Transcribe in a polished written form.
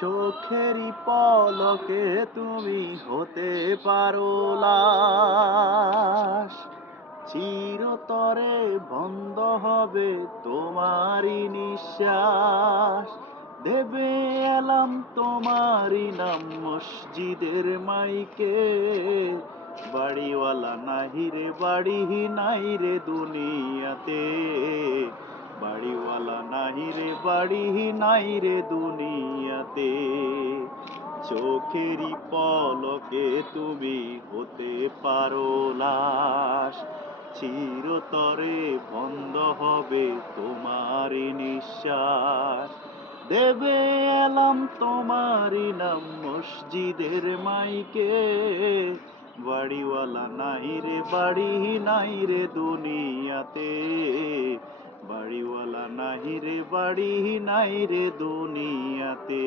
চোখেরই পলকে তুমি হতে পারো লাশ, চিরতরে বন্ধ হবে তোমারই নিঃশ্বাস। দেবে এলাম তোমারই নাম মসজিদের মাইকে, বাড়িওয়ালা নাহি রে বাড়ি নাই রে দুনিয়াতে, বাড়িওয়ালা নাহি রে বাড়ি নাই রে দুনিয়াতে। চোখেরই পলকে তুমি হতে পারো লাশ, চিরতরে বন্ধ হবে তোমারই নিঃশ্বাস। দেবে এলাম তোমারই নাম মসজিদের মাইকে, বাড়িওয়ালা নাই রে বাড়ি নাই রে দুনিয়াতে, বাড়িওয়ালা নাহি রে বাড়ি নাই রে দুনিয়াতে।